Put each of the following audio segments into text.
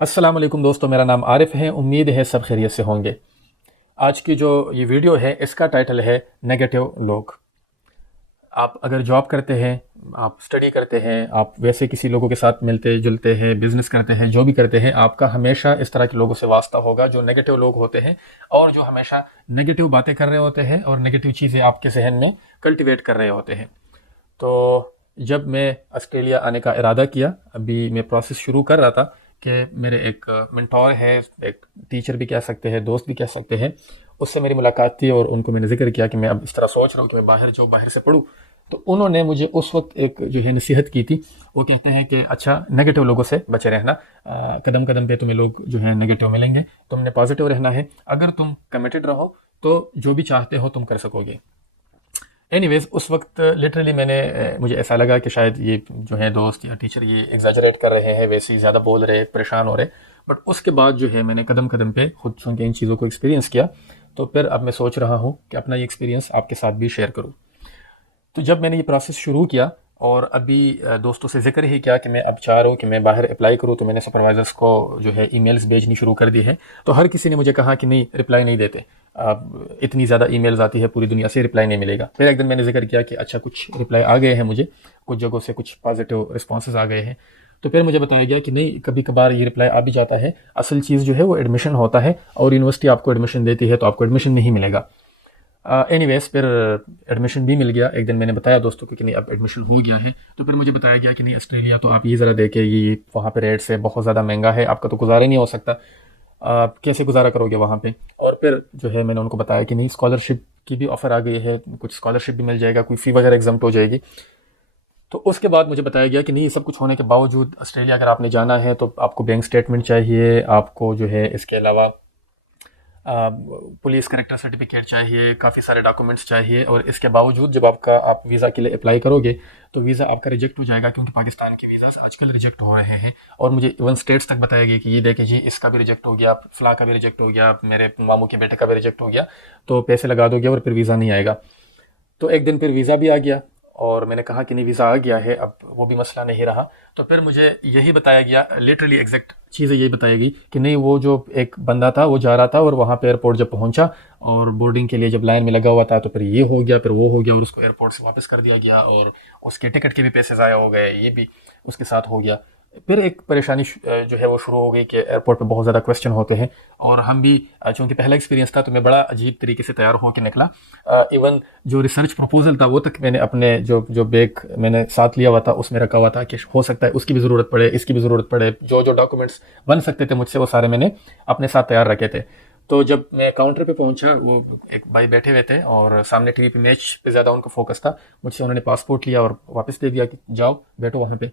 السلام علیکم دوستو، میرا نام عارف ہے۔ امید ہے سب خیریت سے ہوں گے۔ آج کی جو یہ ویڈیو ہے اس کا ٹائٹل ہے نیگیٹو لوگ۔ آپ اگر جاب کرتے ہیں، آپ اسٹڈی کرتے ہیں، آپ ویسے کسی لوگوں کے ساتھ ملتے جلتے ہیں، بزنس کرتے ہیں، جو بھی کرتے ہیں، آپ کا ہمیشہ اس طرح کے لوگوں سے واسطہ ہوگا جو نیگیٹو لوگ ہوتے ہیں اور جو ہمیشہ نیگیٹو باتیں کر رہے ہوتے ہیں اور نیگیٹو چیزیں آپ کے ذہن میں کلٹیویٹ کر رہے ہوتے ہیں۔ تو جب میں آسٹریلیا آنے کا ارادہ کیا، ابھی میں پروسیس شروع کر رہا تھا کہ میرے ایک منٹور ہے، ایک ٹیچر بھی کہہ سکتے ہیں، دوست بھی کہہ سکتے ہیں، اس سے میری ملاقات تھی اور ان کو میں نے ذکر کیا کہ میں اب اس طرح سوچ رہا ہوں کہ میں باہر جاؤں، باہر سے پڑھوں۔ تو انہوں نے مجھے اس وقت ایک جو ہے نصیحت کی تھی۔ وہ کہتے ہیں کہ اچھا، نیگیٹو لوگوں سے بچے رہنا، قدم قدم پہ تمہیں لوگ جو ہے نیگیٹو ملیں گے، تم نے پازیٹیو رہنا ہے، اگر تم کمیٹڈ رہو تو جو بھی چاہتے ہو تم کر سکو گے۔ اینی ویز اس وقت لٹرلی مجھے ایسا لگا کہ شاید یہ جو ہے دوست یا ٹیچر یہ ایگزیجریٹ کر رہے ہیں، ویسے ہی زیادہ بول رہے، پریشان ہو رہے۔ بٹ اس کے بعد جو ہے میں نے قدم قدم پہ خود چونکہ ان چیزوں کو ایکسپیرینس کیا، تو پھر اب میں سوچ رہا ہوں کہ اپنا یہ ایکسپیرینس آپ کے ساتھ بھی شیئر کروں۔ تو جب میں نے یہ پروسیس شروع کیا اور ابھی دوستوں سے ذکر ہی کیا کہ میں اب چاہ رہا ہوں کہ میں باہر اپلائی کروں، تو میں نے سپروائزرس کو جو ہے ای میلز بھیجنی شروع کر دی ہے۔ تو ہر کسی نے مجھے کہا کہ نہیں، رپلائی نہیں دیتے، اتنی زیادہ ای میلز آتی ہے پوری دنیا سے، رپلائی نہیں ملے گا۔ پھر ایک دن میں نے ذکر کیا کہ اچھا کچھ رپلائی آ گئے ہیں، مجھے کچھ جگہوں سے کچھ پازیٹیو رسپانسز آ گئے ہیں۔ تو پھر مجھے بتایا گیا کہ نہیں، کبھی کبھار یہ رپلائی آ بھی جاتا ہے، اصل چیز جو ہے وہ ایڈمیشن ہوتا ہے، اور یونیورسٹی آپ کو ایڈمیشن دیتی ہے تو آپ کو ایڈمیشن نہیں ملے گا۔ اینی ویز پھر ایڈمیشن بھی مل گیا۔ ایک دن میں نے بتایا دوستوں کو کہ نہیں، اب ایڈمیشن ہو گیا ہے۔ تو پھر مجھے بتایا گیا کہ نہیں، آسٹریلیا تو آپ یہ ذرا دیکھیں، یہ وہاں پہ ریٹس ہے، بہت زیادہ مہنگا ہے، آپ کا تو گزارا نہیں ہو سکتا، آپ کیسے گزارا کرو گے وہاں پہ۔ اور پھر جو ہے میں نے ان کو بتایا کہ نہیں، اسکالرشپ کی بھی آفر آ گئی ہے، کچھ اسکالرشپ بھی مل جائے گا، کوئی فی وغیرہ ایگزمپٹ ہو جائے گی۔ تو اس کے بعد مجھے بتایا گیا کہ نہیں، یہ سب کچھ ہونے کے باوجود آسٹریلیا اگر آپ نے جانا ہے تو آپ کو بینک اسٹیٹمنٹ چاہیے، آپ کو جو ہے اس کے علاوہ پولیس کریکٹر سرٹیفکیٹ چاہیے، کافی سارے ڈاکومنٹس چاہیے، اور اس کے باوجود جب آپ ویزا کے لیے اپلائی کرو گے تو ویزا آپ کا ریجیکٹ ہو جائے گا، کیونکہ پاکستان کے ویزاز آج کل ریجیکٹ ہو رہے ہیں۔ اور مجھے ایون اسٹیٹس تک بتایا گیا کہ یہ دیکھیں جی، اس کا بھی ریجیکٹ ہو گیا، فلاں کا بھی ریجیکٹ ہو گیا، میرے ماموں کے بیٹے کا بھی ریجیکٹ ہو گیا، تو پیسے لگا دو گے اور پھر ویزا نہیں آئے گا۔ تو ایک دن پھر ویزا بھی آ گیا، اور میں نے کہا کہ نہیں، ویزا آ گیا ہے، اب وہ بھی مسئلہ نہیں رہا۔ تو پھر مجھے یہی بتایا گیا، لٹرلی ایگزیکٹ چیزیں یہی بتائی گئی کہ نہیں، وہ جو ایک بندہ تھا وہ جا رہا تھا، اور وہاں پہ ایئرپورٹ جب پہنچا اور بورڈنگ کے لیے جب لائن میں لگا ہوا تھا، تو پھر یہ ہو گیا، پھر وہ ہو گیا، اور اس کو ایئرپورٹ سے واپس کر دیا گیا، اور اس کے ٹکٹ کے بھی پیسے ضائع ہو گئے، یہ بھی اس کے ساتھ ہو گیا۔ پھر ایک پریشانی جو ہے وہ شروع ہو گئی کہ ایئرپورٹ پہ بہت زیادہ کویسچن ہوتے ہیں، اور ہم بھی چونکہ پہلا ایکسپیرینس تھا تو میں بڑا عجیب طریقے سے تیار ہو کے نکلا۔ ایون جو ریسرچ پروپوزل تھا وہ تک میں نے اپنے جو بیگ میں نے ساتھ لیا ہوا تھا اس میں رکھا ہوا تھا کہ ہو سکتا ہے اس کی بھی ضرورت پڑے، اس کی بھی ضرورت پڑے، جو ڈاکومنٹس بن سکتے تھے مجھ سے وہ سارے میں نے اپنے ساتھ تیار رکھے تھے۔ تو جب میں کاؤنٹر پہ پہنچا، وہ ایک بھائی بیٹھے ہوئے تھے اور سامنے ٹی وی پہ میچ پہ زیادہ ان کا فوکس تھا، مجھ سے انہوں نے پاسپورٹ لیا اور واپس دے دیا کہ جاؤ بیٹھو وہاں پہ۔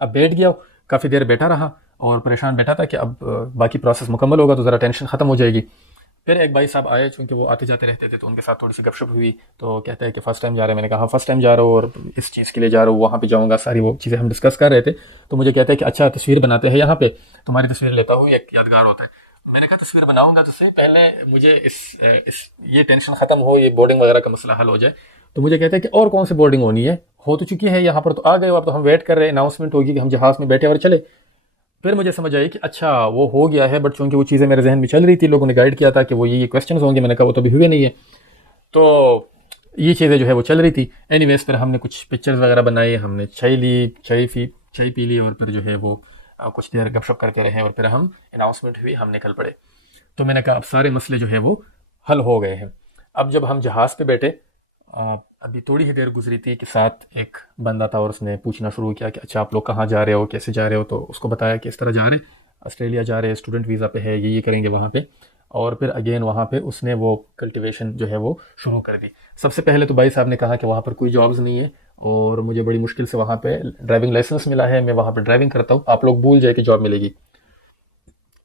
اب بیٹھ گیا، کافی دیر بیٹھا رہا اور پریشان بیٹھا تھا کہ اب باقی پروسیس مکمل ہوگا تو ذرا ٹینشن ختم ہو جائے گی۔ پھر ایک بھائی صاحب آئے، چونکہ وہ آتے جاتے رہتے تھے تو ان کے ساتھ تھوڑی سی گپ شپ ہوئی، تو کہتے ہیں کہ فرسٹ ٹائم جا رہے ہیں۔ میں نے کہا فرسٹ ٹائم جا رہا ہوں اور اس چیز کے لیے جا رہا ہوں، وہاں پہ جاؤں گا، ساری وہ چیزیں ہم ڈسکس کر رہے تھے۔ تو مجھے کہتے ہیں کہ اچھا، تصویر بناتے ہیں یہاں پہ، تمہاری تصویر لیتا ہوں، ایک یادگار ہوتا ہے۔ میں نے کہا تصویر بناؤں گا تو سے پہلے مجھے یہ ٹینشن ختم ہو، یہ بورڈنگ وغیرہ کا مسئلہ حل ہو جائے۔ تو مجھے کہتے ہیں کہ اور کون سی بورڈنگ ہونی ہے، ہو تو چکی ہے یہاں پر، تو آ گئے ہو، اب تو ہم ویٹ کر رہے ہیں، اناؤنسمنٹ ہوگی کہ ہم جہاز میں بیٹھے اور چلے۔ پھر مجھے سمجھ آئی کہ اچھا وہ ہو گیا ہے، بٹ چونکہ وہ چیزیں میرے ذہن میں چل رہی تھی، لوگوں نے گائیڈ کیا تھا کہ وہ یہ کویسچنز ہوں گے، میں نے کہا وہ تو ابھی ہوئے نہیں ہے، تو یہ چیزیں جو ہے وہ چل رہی تھی۔ اینی ویز پھر ہم نے کچھ پکچرز وغیرہ بنائی، ہم نے چائے پی لی، اور پھر جو ہے وہ کچھ دیر گپ شپ کرتے رہے، اور پھر ہم اناؤنسمنٹ ہوئی، ہم نکل پڑے۔ تو میں نے کہا اب سارے مسئلے جو ہے وہ حل ہو گئے ہیں۔ اب جب ہم جہاز پہ بیٹھے، ابھی تھوڑی ہی دیر گزری تھی کہ ساتھ ایک بندہ تھا اور اس نے پوچھنا شروع کیا کہ اچھا آپ لوگ کہاں جا رہے ہو، کیسے جا رہے ہو؟ تو اس کو بتایا کہ اس طرح جا رہے ہیں، آسٹریلیا جا رہے ہیں، اسٹوڈنٹ ویزا پہ ہے، یہ کریں گے وہاں پہ۔ اور پھر اگین وہاں پہ اس نے وہ کلٹیویشن جو ہے وہ شروع کر دی۔ سب سے پہلے تو بھائی صاحب نے کہا کہ وہاں پر کوئی جابز نہیں ہے، اور مجھے بڑی مشکل سے وہاں پہ ڈرائیونگ لائسنس ملا ہے، میں وہاں پہ ڈرائیونگ کرتا ہوں، آپ لوگ بھول جائے کہ جاب ملے گی۔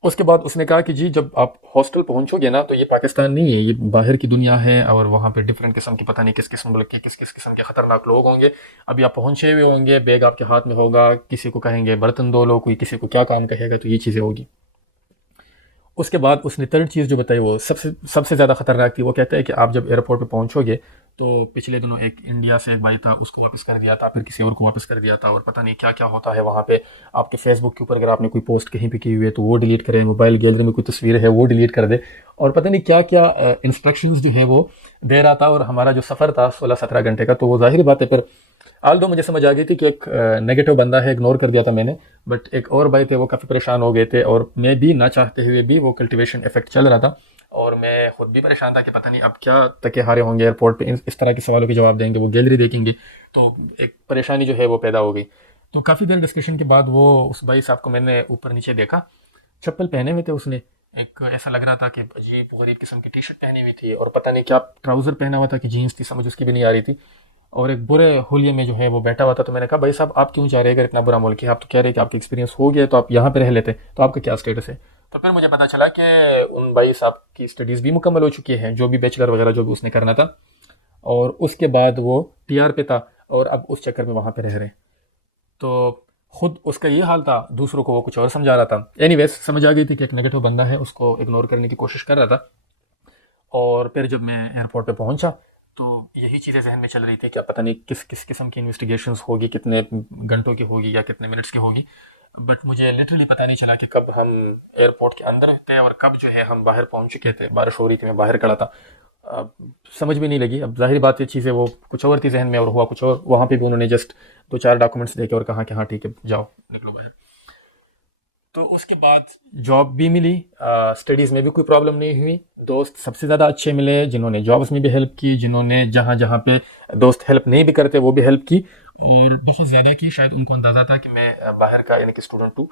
اس کے بعد اس نے کہا کہ جی، جب آپ ہاسٹل پہنچو گے نا تو یہ پاکستان نہیں ہے، یہ باہر کی دنیا ہے، اور وہاں پہ ڈفرینٹ قسم کی، پتہ نہیں کس قسم ملک کے کس قسم کے خطرناک لوگ ہوں گے۔ ابھی آپ پہنچے ہوئے ہوں گے، بیگ آپ کے ہاتھ میں ہوگا، کسی کو کہیں گے برتن دھو لو، کوئی کسی کو کیا کام کہے گا، تو یہ چیزیں ہوگی۔ اس کے بعد اس نے تھرڈ چیز جو بتائی وہ سب سے زیادہ خطرناک تھی. وہ کہتا ہے کہ آپ جب ایئرپورٹ پہ پہنچو گے تو پچھلے دنوں ایک انڈیا سے ایک بھائی تھا, اس کو واپس کر دیا تھا, پھر کسی اور کو واپس کر دیا تھا, اور پتہ نہیں کیا کیا ہوتا ہے وہاں پہ. آپ کے فیس بک کے اوپر اگر آپ نے کوئی پوسٹ کہیں پہ کی ہوئی ہے تو وہ ڈیلیٹ کرے, موبائل گیلری میں کوئی تصویر ہے وہ ڈیلیٹ کر دے, اور پتہ نہیں کیا کیا انسٹرکشنز جو ہے وہ دے رہا تھا. اور ہمارا جو سفر تھا 16-17 گھنٹے کا, تو وہ ظاہری بات ہے پھر آل دو مجھے سمجھ آ گئی تھی کہ ایک نیگیٹو بندہ ہے, اگنور کر دیا تھا میں نے, بٹ ایک اور بھائی تھے وہ کافی پریشان ہو گئے تھے, اور میں بھی نہ چاہتے ہوئے بھی وہ کلٹیویشن افیکٹ چل رہا تھا, اور میں خود بھی پریشان تھا کہ پتہ نہیں اب کیا تکے ہارے ہوں گے ایئرپورٹ پہ, اس طرح کے سوالوں کے جواب دیں گے, وہ گیلری دیکھیں گے, تو ایک پریشانی جو ہے وہ پیدا ہو گئی. تو کافی دیر ڈسکشن کے بعد وہ اس بھائی صاحب کو میں نے اوپر نیچے دیکھا, چپل پہنے ہوئے تھے اس نے, ایک ایسا لگ رہا تھا کہ عجیب غریب قسم کی ٹی شرٹ پہنی ہوئی تھی, اور پتہ نہیں کیا ٹراؤزر پہنا ہوا تھا کہ جینس تھی, سمجھ اس کی بھی نہیں آ رہی تھی, اور ایک برے حلیے میں جو ہے وہ بیٹھا ہوا تھا. تو میں نے کہا بھائی صاحب آپ کیوں چاہ رہے ہیں, اگر اتنا برا ملک ہے, آپ تو کہہ رہے ہیں کہ آپ کا ایکسپیرینس ہو گیا تو آپ یہاں پہ رہ لیتے, تو آپ کا کیا اسٹیٹس ہے. تو پھر مجھے پتا چلا کہ ان بھائی صاحب کی اسٹڈیز بھی مکمل ہو چکی ہیں, جو بھی بیچلر وغیرہ جو بھی اس نے کرنا تھا, اور اس کے بعد وہ ٹی آر پہ تھا, اور اب اس چکر میں وہاں پہ رہ رہے ہیں. تو خود اس کا یہ حال تھا, دوسروں کو وہ کچھ اور سمجھا رہا تھا. اینی ویز سمجھ آ گئی تھی کہ ایک نیگیٹو بندہ ہے, اس کو اگنور کرنے کی کوشش کر رہا تھا. اور پھر جب میں ایئرپورٹ پہ پہنچا تو یہی چیزیں ذہن میں چل رہی تھی کہ پتہ نہیں کس قسم کی انویسٹیگیشنز ہوگی, کتنے گھنٹوں کی ہوگی یا کتنے منٹس کی ہوگی. بٹ مجھے لٹرلی پتہ نہیں چلا کہ کب ہم ایئرپورٹ کے اندر تھے اور کب جو ہے ہم باہر پہنچ چکے تھے. بارش ہو رہی تھی, میں باہر کھڑا تھا, سمجھ بھی نہیں لگی. اب ظاہری بات یہ چیزیں وہ کچھ اور تھی ذہن میں, اور ہوا کچھ اور. وہاں پہ بھی انہوں نے جسٹ 2-4 ڈاکومنٹس دے کے اور کہا کہ ہاں ٹھیک ہے جاؤ نکلو باہر. تو اس کے بعد جاب بھی ملی, اسٹڈیز میں بھی کوئی پرابلم نہیں ہوئی. دوست سب سے زیادہ اچھے ملے, جنہوں نے جابس میں بھی ہیلپ کی, جنہوں نے جہاں پہ دوست ہیلپ نہیں بھی کرتے وہ بھی ہیلپ کی, اور بہت زیادہ کی. شاید ان کو اندازہ تھا کہ میں باہر کا یعنی کہ اسٹوڈنٹ ہوں,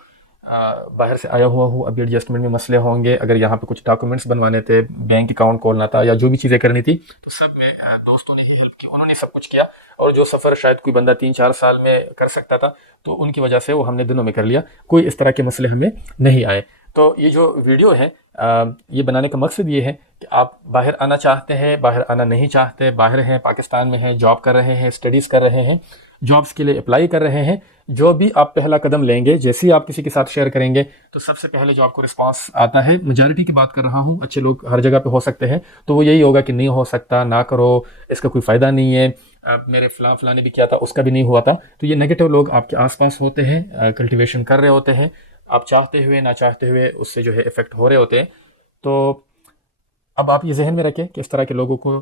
باہر سے آیا ہوا ہوں, ابھی ایڈجسٹمنٹ میں مسئلے ہوں گے, اگر یہاں پہ کچھ ڈاکومنٹس بنوانے تھے, بینک اکاؤنٹ کھولنا تھا, یا جو بھی چیزیں کرنی تھی, تو سب میں دوستوں نے ہی ہیلپ کی, انہوں نے سب کچھ کیا. اور جو سفر شاید کوئی بندہ 3-4 سال میں کر سکتا تھا, تو ان کی وجہ سے وہ ہم نے دنوں میں کر لیا. کوئی اس طرح کے مسئلے ہمیں نہیں آئے. تو یہ جو ویڈیو ہے یہ بنانے کا مقصد یہ ہے کہ آپ باہر آنا چاہتے ہیں, باہر آنا نہیں چاہتے, باہر ہیں, پاکستان میں ہیں, جاب کر رہے ہیں, اسٹڈیز کر رہے ہیں, جابس کے لیے اپلائی کر رہے ہیں, جو بھی آپ پہلا قدم لیں گے, جیسے ہی آپ کسی کے ساتھ شیئر کریں گے تو سب سے پہلے جو آپ کو رسپانس آتا ہے, میجارٹی کی بات کر رہا ہوں, اچھے لوگ ہر جگہ پہ ہو سکتے ہیں, تو وہ یہی ہوگا کہ نہیں ہو سکتا, نہ کرو, اس کا کوئی فائدہ نہیں ہے, میرے فلاں نے بھی کیا تھا اس کا بھی نہیں ہوا تھا. تو یہ نیگیٹو لوگ آپ کے آس پاس ہوتے ہیں, کلٹیویشن کر رہے ہوتے ہیں, آپ چاہتے ہوئے نہ چاہتے ہوئے اس سے جو ہے افیکٹ ہو رہے ہوتے ہیں. تو اب آپ یہ ذہن میں رکھیں کہ اس طرح کے لوگوں کو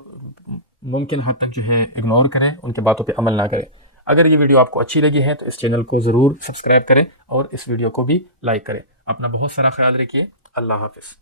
ممکن حد تک جو ہے اگنور کریں, ان کے باتوں پہ عمل نہ کریں. اگر یہ ویڈیو آپ کو اچھی لگی ہے تو اس چینل کو ضرور سبسکرائب کریں, اور اس ویڈیو کو بھی لائک کریں. اپنا بہت سارا خیال رکھیے. اللہ حافظ.